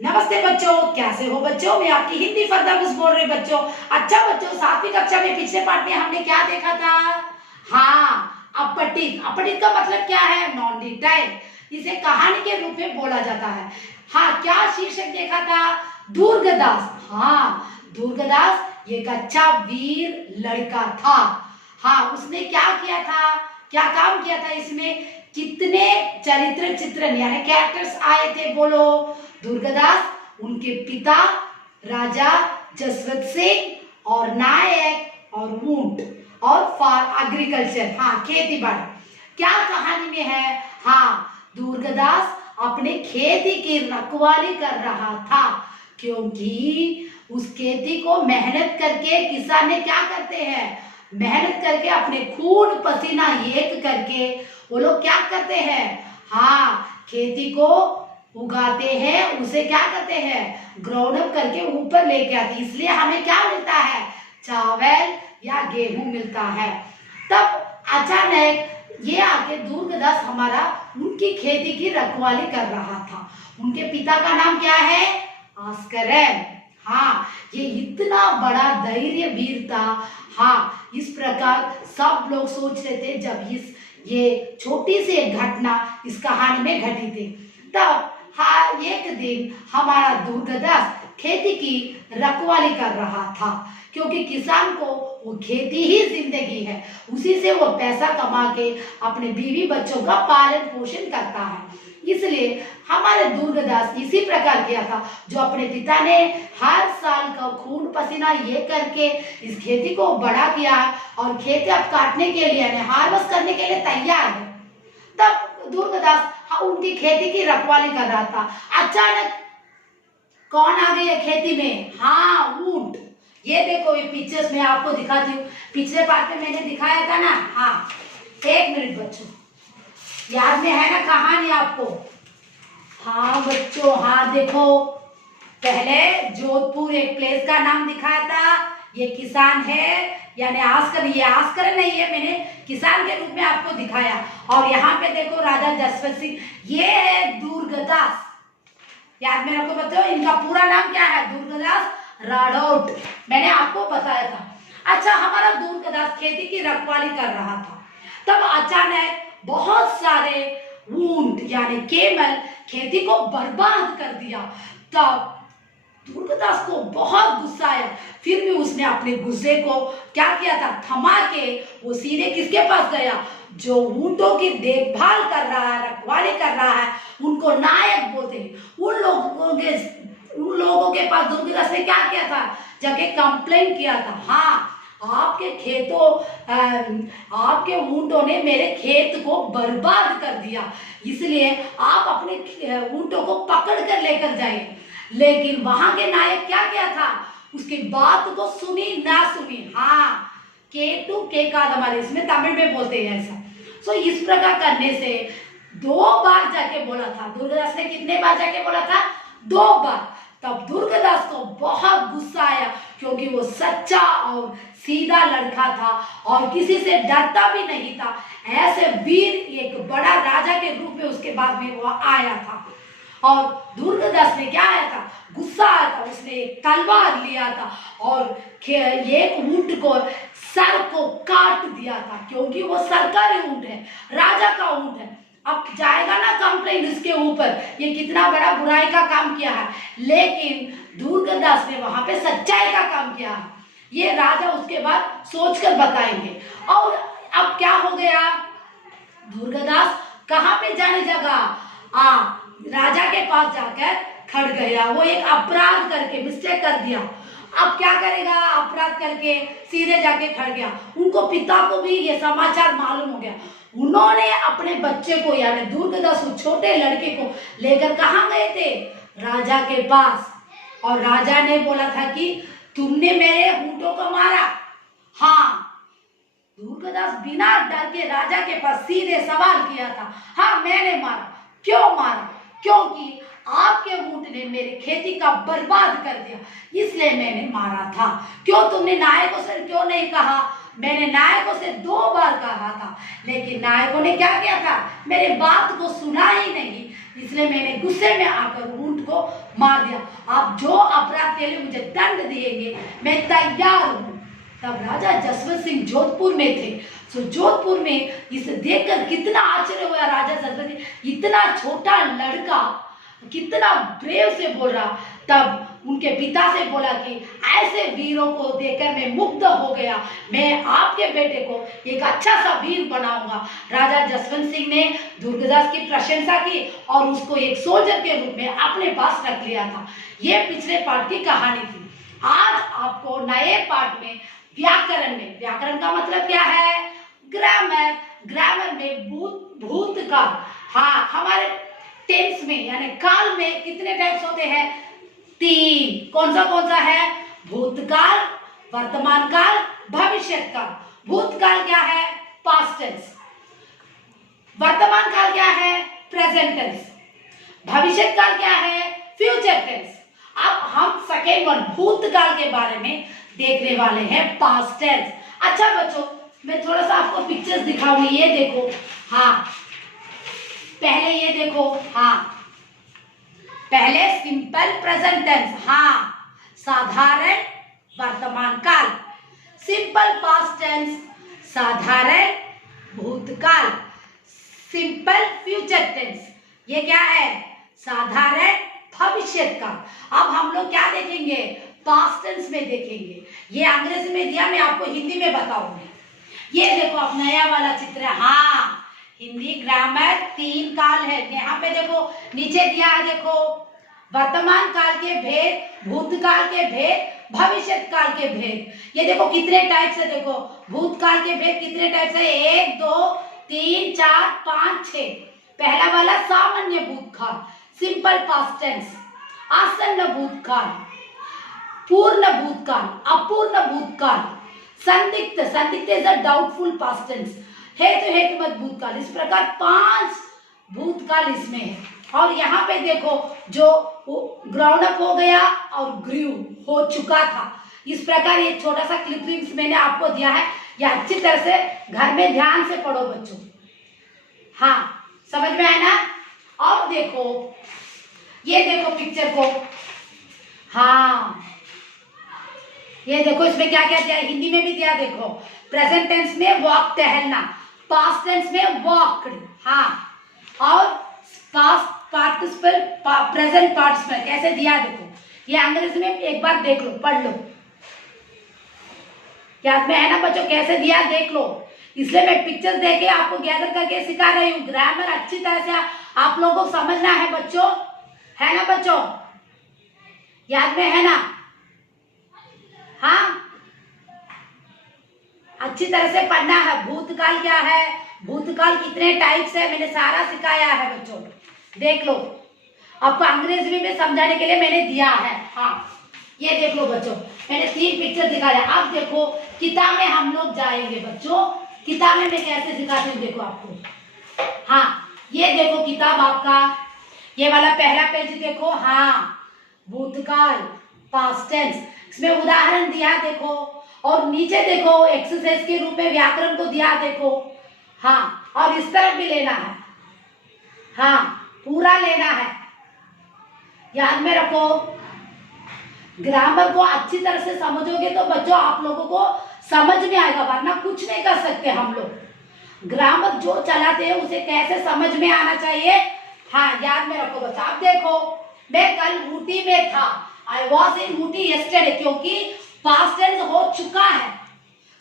नमस्ते बच्चों, कैसे हो बच्चों। मैं आपकी हिंदी फरदाबुस बोल रही बच्चों। अच्छा बच्चों, 7वीं कक्षा में पिछले पाठ में हमने क्या देखा था। हाँ, अपठित। अपठित का मतलब क्या है? Non detail. इसे कहानी के रूप में बोला जाता है। हाँ, क्या शीर्षक देखा था? दुर्गदास। हाँ, दुर्गदास एक अच्छा वीर लड़का था। हाँ, उसने क्या किया था, क्या काम किया था इसमें? कितने चरित्र चित्रण यानी कैरेक्टर्स आए थे बोलो। दुर्गदास, उनके पिता राजा जसवंत सिंह और नायक और ऊंट और फॉर एग्रीकल्चर। हाँ, खेती बाड़ी। क्या कहानी में है? हाँ, दुर्गदास अपने खेती की रखवाली कर रहा था, क्योंकि उस खेती को मेहनत करके किसान ने क्या करते हैं, मेहनत करके अपने खून पसीना एक करके वो लोग क्या करते हैं, हाँ, खेती को उगाते हैं, उसे क्या करते हैं, ग्राउंड अप करके ऊपर लेके आते, इसलिए हमें क्या मिलता है, चावल या गेहूं मिलता है। तब अचानक ये आके दुर्गदास हमारा उनकी खेती की रखवाली कर रहा था। उनके पिता का नाम क्या है? आस्करन। हाँ, ये इतना बड़ा धैर्य वीर था। हाँ, इस प्रकार सब लोग सोच रहे थे जब ये छोटी सी एक घटना इस कहानी में घटी थी। तब हाँ, एक दिन हमारा दुर्गदास खेती की रखवाली कर रहा था, क्योंकि किसान को वो खेती ही जिंदगी है, उसी से वो पैसा कमा के अपने बीवी बच्चों का पालन पोषण करता है। इसलिए हमारे दुर्गदास इसी प्रकार किया था, जो अपने पिता ने हर साल का खून पसीना ये करके इस खेती को बड़ा किया और खेती अब काटने के लिए यानी हार्वेस्ट करने के लिए तैयार है। तब दुर्गदास उनकी खेती की रखवाली कर रहा था। अचानक कौन आ गई है खेती में? हाँ, ऊंट। ये देखो, ये पिक्चर्स में आपको दिखाती हूँ। पिछले पार्ट में मैंने दिखाया था ना। हाँ, एक मिनट बच्चों, याद में है ना कहानी आपको? हाँ बच्चों, हाँ देखो, पहले जोधपुर एक प्लेस का नाम दिखाया था। ये किसान है यानी आस्कर, ये आस्कर नहीं है, मैंने किसान के रूप में आपको दिखाया। और यहाँ पे देखो राजा जसवंत सिंह, ये है दुर्गदास। याद में रखो बच्चों, इनका पूरा नाम क्या है? दुर्गदास राठौड़। मैंने आपको बताया था। अच्छा, हमारा दुर्गदास खेती की रखवाली कर रहा था। तब अचानक बहुत सारे ऊंट यानी केमल खेती को बर्बाद कर दिया। तब दुर्गदास को बहुत गुस्सा आया। फिर भी उसने अपने गुस्से को क्या किया था, थमा के वो सीधे किसके पास गया? जो ऊंटों की देखभाल कर रहा है, रखवाली कर रहा है, उनको नायक बोलते हैं, उन लोगों के पास दुर्गदास ने क्या किया था, जाके कंप्लेंट किया था। हाँ, आपके ऊंटों ने मेरे खेत को बर्बाद कर दिया, इसलिए आप अपने ऊंटों को पकड़ कर लेकर जाइए। लेकिन वहां के नायक क्या किया था, उसकी बात को सुनी ना सुनी। हाँ, के टू के का हमारे इसमें तमिल में बोलते हैं ऐसा। सो इस प्रकार करने से 2 बार जाके बोला था दुर्गदास ने। कितने बार जाके बोला था? 2 बार। तब दुर्गदास को बहुत गुस्सा आया, क्योंकि वो सच्चा और सीधा लड़का था और किसी से डरता भी नहीं था। ऐसे वीर एक बड़ा राजा के रूप में उसके बाद में वो आया था। और दुर्गदास ने क्या आया था, गुस्सा आया था, उसने एक तलवार लिया था और एक ऊंट को सर को काट दिया था, क्योंकि वो सरकारी ऊंट है, राजा का ऊंट है। अब जाएगा ना कंप्लेंट इसके ऊपर, ये कितना बड़ा बुराई का काम किया है। लेकिन दुर्गदास ने वहां पे सच्चाई का काम किया है, ये राजा उसके बाद सोचकर बताएंगे। और अब क्या हो गया, दुर्गदास कहाँ पे जाने जगह राजा के पास जाकर खड़ गया। वो एक अपराध करके मिस्टेक कर दिया। अब क्या करेगा, अपराध करके सीधे जाके खड़ गया। उनको पिता को भी ये समाचार मालूम हो गया। उन्होंने अपने बच्चे को यानी दुर्गदास उस छोटे लड़के को लेकर कहाँ गए थे? राजा के पास। और राजा ने बोला था कि तुमने मेरे ऊंटों को मारा। हाँ, दुर्गदास बिना डर के राजा के पास सीधे सवाल किया था। हाँ, मैंने मारा। क्यों मारा? क्योंकि आपके ऊंट ने मेरी खेती का बर्बाद कर दिया, इसलिए मैंने मारा था। क्यों तुमने नायकों से क्यों नहीं कहा? मैंने नायकों से 2 बार कहा था, लेकिन नायकों ने क्या किया था, मेरे बात को सुना ही नहीं। इसलिए मैंने गुस्से में आकर ऊंट को मार दिया। आप जो अपराध के लिए मुझे दंड दिएंगे मैं तैयार हूँ। तब राजा जसवंत सिंह जोधपुर में थे। सो जोधपुर में इसे देखकर कितना आश्चर्य हुआ राजा जसवंत सिंह, इतना छोटा लड़का कितना ब्रेव से बोल रहा। तब उनके पिता से बोला कि ऐसे वीरों को देखकर मैं मुग्ध हो गया, मैं आपके बेटे को एक अच्छा सा वीर बनाऊंगा। राजा जसवंत सिंह ने दुर्गादास की प्रशंसा की और उसको एक सोल्जर के रूप में अपने पास रख लिया था। ये पिछले पार्ट की कहानी थी। आज आपको नए पार्ट में व्याकरण का मतलब क्या है? ग्रामर। ग्रामर में भूतकाल, हाँ हमारे टेंस में यानी काल में कितने टाइप्स होते हैं? 3। कौन सा है? भूतकाल, वर्तमान काल, भविष्य काल। भूतकाल क्या है? Past tense. वर्तमान काल क्या है? Present tense. भविष्य काल क्या है? Future tense. अब हम सेकेंड वन भूतकाल के बारे में देखने वाले हैं, पास्ट टेंस। अच्छा बच्चों, मैं थोड़ा सा आपको पिक्चर्स दिखाऊंगी। ये देखो, हाँ पहले ये देखो, हाँ पहले सिंपल प्रेजेंट टेंस, हाँ साधारण वर्तमान काल। सिंपल पास्ट टेंस, साधारण भूतकाल। सिंपल फ्यूचर टेंस, ये क्या है? साधारण भविष्य काल। अब हम लोग क्या देखेंगे? पास्ट टेंस में देखेंगे। ये अंग्रेजी में दिया, मैं आपको हिंदी में बताऊंगी। ये देखो अब नया वाला चित्र, हाँ हिंदी ग्रामर 3 काल है। यहाँ पे देखो नीचे दिया है, देखो वर्तमान काल के भेद, भूतकाल के भेद, भविष्य काल के भेद। ये देखो कितने टाइप्स है, देखो भूतकाल के भेद कितने टाइप्स है? 1 2 3 4 5 6। पहला वाला सामान्य भूतकाल, सिंपल पास्ट टेंस। आसन्न भूतकाल, पूर्ण भूतकाल, अपूर्ण भूतकाल, संदिग्ध, संदिग्ध is a doubtful past tense, हेतु मत भूतकाल। इस प्रकार 5 भूतकाल इसमें है। और यहाँ पे देखो जो ग्राउंड अप हो गया और ग्रीव हो चुका था। इस प्रकार एक छोटा सा क्लिपिंग्स मैंने आपको दिया है, यह अच्छी तरह से घर में ध्यान से पढ़ो बच्चों। हाँ समझ में आया ना? और देखो ये देखो पिक्चर को, हाँ ये देखो इसमें क्या क्या दिया, हिंदी में भी दिया। देखो प्रेजेंट टेंस में वॉक, टहलना। पास्ट टेंस में वॉक्ड, हाँ। और पास्ट पार्टिसिपल, प्रेजेंट पार्टिसिपल कैसे दिया देखो। ये अंग्रेजी में एक बार देख लो, पढ़ लो, याद में है ना बच्चों? कैसे दिया देख लो। इसलिए मैं पिक्चर्स देके आपको गैदर करके सिखा रही हूँ। ग्रामर अच्छी तरह से आप लोगों को समझना है बच्चों, है ना बच्चों? याद में है ना? हाँ अच्छी तरह से पढ़ना है। भूतकाल क्या है, भूतकाल कितने टाइप्स है, मैंने सारा सिखाया है बच्चों, देख लो। आपको अंग्रेजी में समझाने के लिए मैंने दिया है। हाँ ये देख लो बच्चों, मैंने 3 पिक्चर दिखाया। अब देखो किताब में हम लोग जाएंगे बच्चों। किताब में मैं कैसे सिखाती हूँ देखो आपको। हाँ ये देखो किताब आपका, ये वाला पहला पेज देखो, हाँ भूतकाल पास्ट टेंस, इसमें उदाहरण दिया देखो। और नीचे देखो एक्सरसाइज के रूप में व्याकरण को दिया देखो, हाँ। और इस तरफ भी लेना है, हाँ पूरा लेना है, याद में रखो। ग्रामर को अच्छी तरह से समझोगे तो बच्चों आप लोगों को समझ में आएगा, वरना कुछ नहीं कर सकते हम लोग। ग्रामर जो चलाते हैं उसे कैसे समझ में आना चाहिए, हाँ याद में रखो बच्चा। आप देखो मैं कल ऊटी में था, I was in Ooty yesterday, क्योंकि पास्ट टेंस हो चुका है।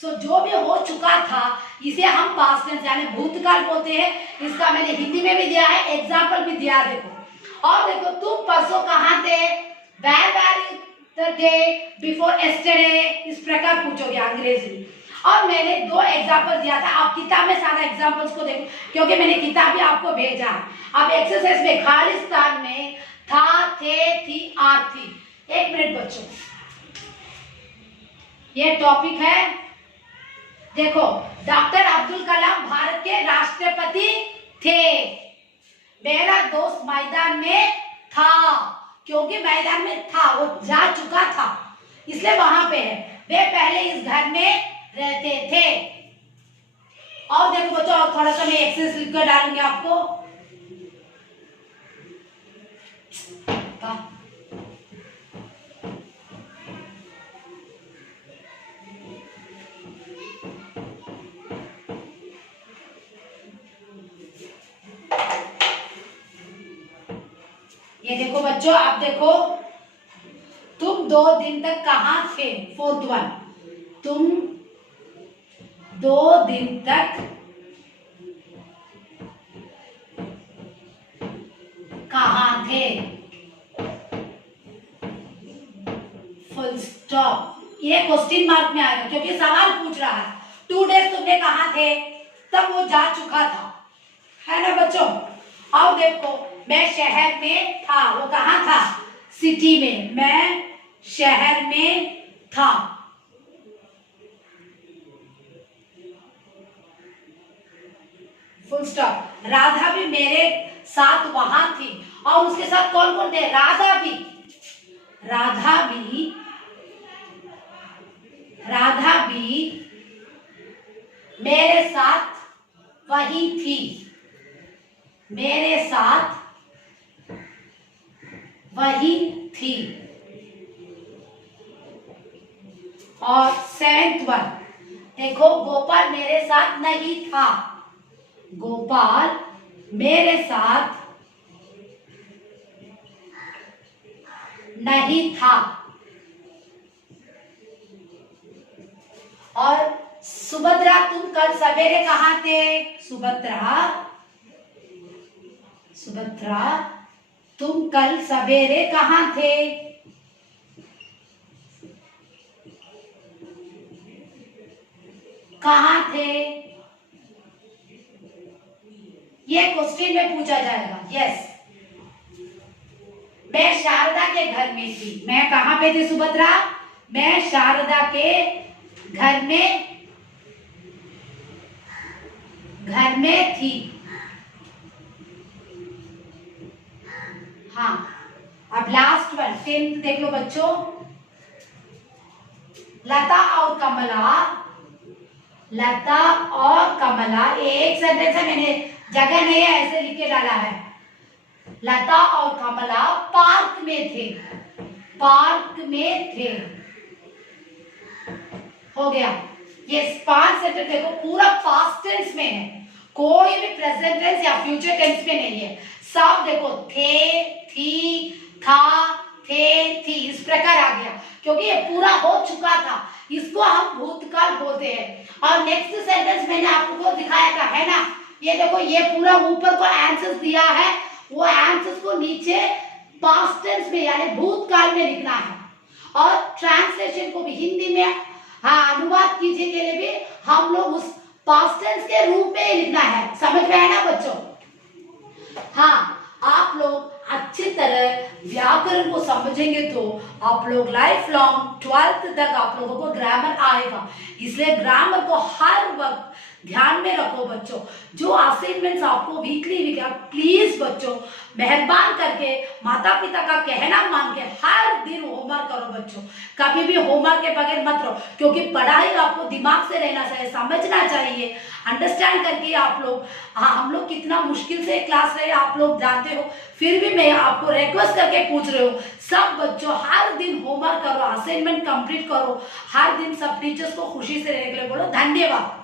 सो जो भी हो चुका था इसे हम पास्ट टेंस यानी भूतकाल बोलते हैं। इसका मैंने हिंदी में भी दिया है, एग्जाम्पल भी दिया देखो। और देखो तुम परसों कहाँ थे, where were you the day before yesterday, इस प्रकार पूछोगे अंग्रेजी। और मैंने 2 एग्जाम्पल दिया था, आप किताब में सारा एग्जाम्पल्स को देखो, क्योंकि मैंने किताब भी आपको भेजा। अब एक्सरसाइज में खालिस्तान में था, थे, थी, आर थी। 1 मिनट बच्चों, ये टॉपिक है देखो। डॉक्टर अब्दुल कलाम भारत के राष्ट्रपति थे। मेरा दोस्त मैदान में था, क्योंकि मैदान में था, वो जा चुका था इसलिए वहां पे है। वे पहले इस घर में रहते थे। और देखो बच्चों, और थोड़ा सा मैं एक्सरसाइज लिख कर डालूंगी आपको। ये देखो बच्चों, आप देखो, तुम 2 दिन तक कहाँ थे? 4th वन, तुम 2 दिन तक कहाँ थे? Full stop. ये क्वेश्चन मार्क में आएगा क्योंकि सवाल पूछ रहा है 2 डेज तुमने कहाँ थे, तब वो जा चुका था, है ना बच्चों। अब देखो, मैं शहर में था, वो कहाँ था? सिटी में। मैं शहर में था, फुल स्टॉप। राधा भी मेरे साथ वहां थी, और उसके साथ कौन कौन थे? राधा भी मेरे साथ वही थी, मेरे साथ वही थी। और 7th वन, देखो, गोपाल मेरे साथ नहीं था, गोपाल मेरे साथ नहीं था। और सुभद्रा, तुम कल सवेरे कहाँ थे? सुभद्रा, तुम कल सवेरे कहाँ थे? कहाँ थे? ये क्वेश्चन में पूछा जाएगा। यस, मैं शारदा के घर में थी। मैं कहाँ पे थी सुभद्रा? मैं शारदा के घर में थी। हाँ, अब लास्ट वन 10th देख लो बच्चों। लता और कमला, एक सेंटेंस है, मैंने जगह नहीं है ऐसे लिख के डाला है। लता और कमला पार्क में थे। हो गया। ये 5 सेंटेंस देखो, पूरा पास्ट टेंस में है, कोई भी प्रेजेंट टेंस या फ्यूचर टेंस में नहीं है। सब देखो, थे, थी, था, थे, थी, इस प्रकार आ गया क्योंकि ये पूरा हो चुका था। इसको हम भूतकाल बोलते हैं। और नेक्स्ट सेंटेंस मैंने आपको दिखाया था, है ना। ये देखो, ये पूरा ऊपर को आंसर्स दिया है, वो आंसर्स को नीचे पास्ट टेंस में यानी भूतकाल में लिखना है। और ट्रांसलेशन को भी हिंदी में अनुवाद कीजिए के लिए भी हम लोग उस पास्ट टेंस के रूप में ही लिखना है। समझ में आया ना बच्चों? हाँ, आप लोग अच्छी तरह व्याकरण को समझेंगे तो आप लोग लाइफ लॉन्ग 12th तक आप लोगों को ग्रामर आएगा। इसलिए ग्रामर को हर वक्त ध्यान में रखो बच्चों। जो असाइनमेंट्स आपको वीकली प्लीज बच्चों मेहरबान करके माता पिता का कहना मान के हर दिन होमवर्क करो बच्चों। कभी भी होमवर्क के बगैर मत रहो, क्योंकि पढ़ाई आपको दिमाग से रहना चाहिए, समझना चाहिए, अंडरस्टैंड करके आप लोग। हम लोग कितना मुश्किल से क्लास रहे आप लोग जानते हो, फिर भी मैं आपको रिक्वेस्ट करके पूछ रही हूँ, सब बच्चों हर दिन होमवर्क करो, असाइनमेंट कंप्लीट करो, हर दिन सब टीचर्स को खुशी से रहने के लिए बोलो। धन्यवाद।